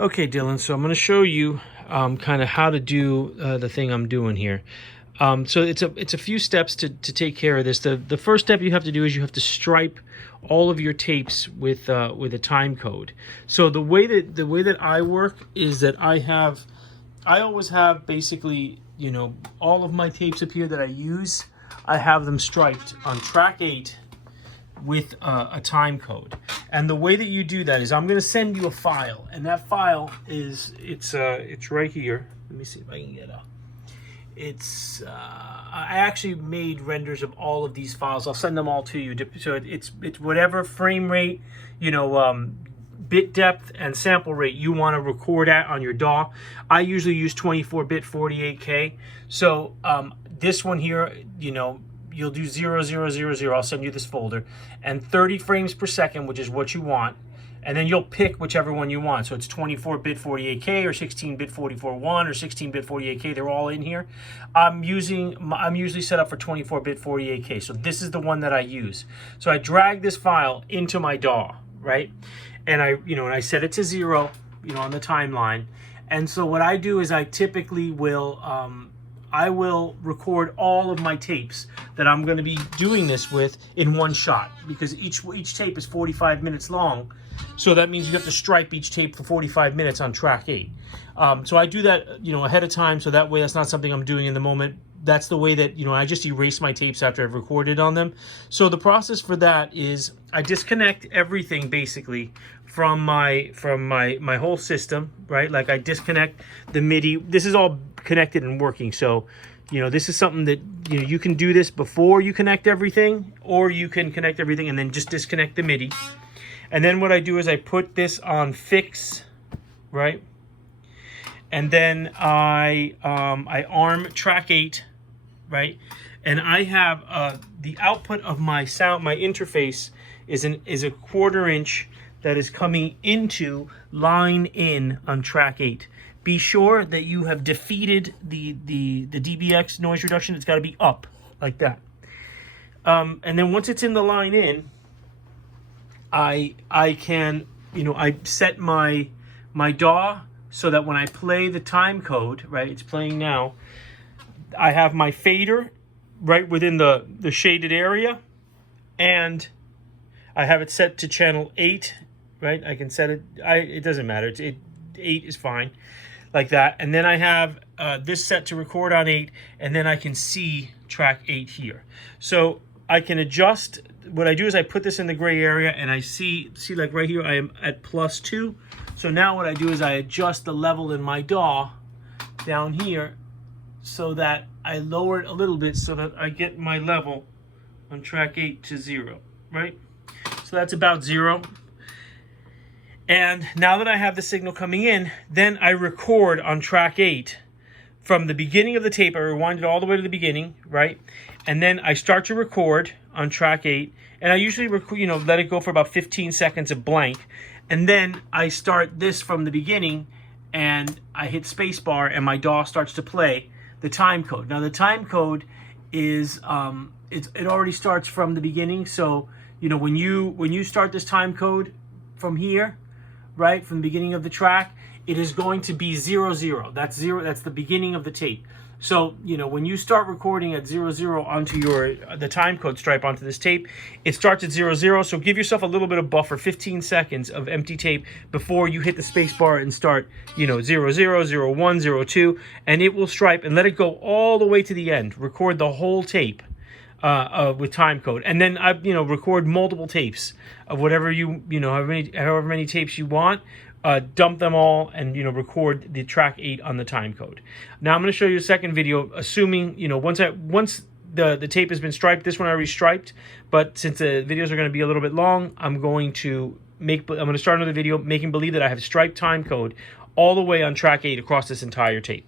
Okay, Dylan, so I'm going to show you kind of how to do the thing I'm doing here. So it's a few steps to take care of this. The first step you have to do is you have to stripe all of your tapes with a time code. So the way that I work is that I always have basically, all of my tapes up here that I use, I have them striped on track 8 with a time code. And the way that you do that is I'm going to send you a file, and that file is it's right here. Let me see if I can get up. I actually made renders of all of these files. I'll send them all to you. So it's whatever frame rate, bit depth and sample rate you want to record at on your DAW. I usually use 24-bit 48K. So this one here, you'll do 0000. I'll send you this folder, and 30 frames per second, which is what you want. And then you'll pick whichever one you want. So it's 24-bit 48K or 16-bit 44.1 or 16-bit 48K. They're all in here. I'm usually set up for 24-bit 48K. So this is the one that I use. So I drag this file into my DAW, right? And I set it to 0, on the timeline. And so what I do is I typically will I will record all of my tapes that I'm going to be doing this with in one shot, because each tape is 45 minutes long. So that means you have to stripe each tape for 45 minutes on track 8. So I do that, ahead of time, so that way that's not something I'm doing in the moment. That's the way that, I just erase my tapes after I've recorded on them. So the process for that is I disconnect everything basically from my whole system, right? Like I disconnect the MIDI. This is all connected and working. So, this is something that, you can do this before you connect everything, or you can connect everything and then just disconnect the MIDI. And then what I do is I put this on fix, right? And then I arm track 8, right? And I have the output of my sound, my interface is a 1/4 inch that is coming into line in on track 8. Be sure that you have defeated the DBX noise reduction. It's got to be up like that. And then once it's in the line in, I can, I set my DAW so that when I play the time code, right, it's playing now, I have my fader right within the shaded area, and I have it set to channel 8, right? I can set it, it doesn't matter, 8 is fine, like that. And then I have this set to record on 8, and then I can see track 8 here. So I can adjust. What I do is I put this in the gray area, and I see like right here I am at +2. So now what I do is I adjust the level in my DAW down here so that I lower it a little bit so that I get my level on track 8 to 0, right? So that's about 0. And now that I have the signal coming in, then I record on track 8 from the beginning of the tape. I rewind it all the way to the beginning, right? And then I start to record on track 8, and I usually let it go for about 15 seconds of blank, and then I start this from the beginning, and I hit spacebar, and my DAW starts to play the time code. Now the time code is it already starts from the beginning. So when you start this time code from here, right, from the beginning of the track, it is going to be 00. That's 0. That's the beginning of the tape. So, when you start recording at 00 onto the time code stripe onto this tape, it starts at 00. So give yourself a little bit of buffer, 15 seconds of empty tape before you hit the space bar and start, 00, 01, 02, and it will stripe and let it go all the way to the end. Record the whole tape with time code, and then I record multiple tapes of whatever however many tapes you want. Dump them all and record the track 8 on the time code. Now I'm going to show you a second video, assuming once the tape has been striped. This one I already striped, but since the videos are going to be a little bit long, I'm going to start another video making believe that I have striped time code all the way on track 8 across this entire tape.